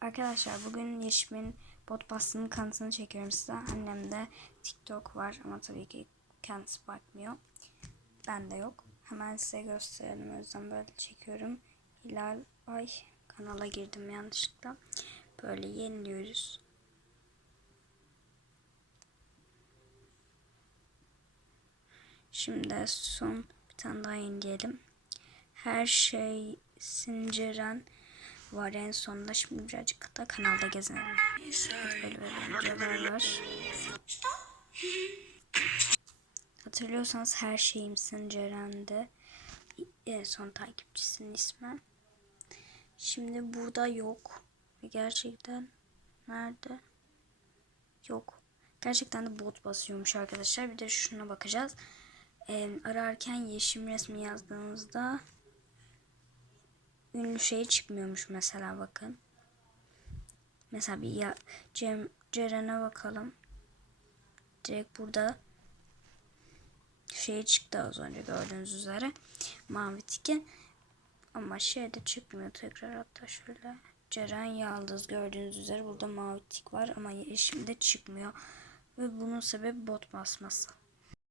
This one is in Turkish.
Arkadaşlar bugün Yeşim'in bot bastığının kanıtını çekiyorum size. Annemde TikTok var ama tabii ki kendisi bakmıyor. Bende yok. Hemen size gösterelim. O yüzden böyle çekiyorum. Hilal ay kanala girdim yanlışlıkla. Böyle yeniliyoruz. Şimdi son bir tane daha yenileyelim. Her şey Sinceren var en sonunda. Şimdi birazcık da kanalda gezelim. Evet, böyle böyle videolar var. Hatırlıyorsanız her şeyim Sinceren'de. En son takipçisinin ismi. Şimdi burada yok. Gerçekten nerede? Yok. Gerçekten de bot basıyormuş arkadaşlar. Bir de şuna bakacağız. Ee, ararken yeşim resmi yazdığınızda ünlü şey çıkmıyormuş mesela bakın. Mesela bir ya Cem Ceren'e bakalım. Direkt burada şey çıktı az önce gördüğünüz üzere. Mavi tiki. Ama şeyde çıkmıyor tekrar hatta şöyle. Ceren Yaldız gördüğünüz üzere burada mavi tik var ama yeşimde çıkmıyor. Ve bunun sebebi bot basması.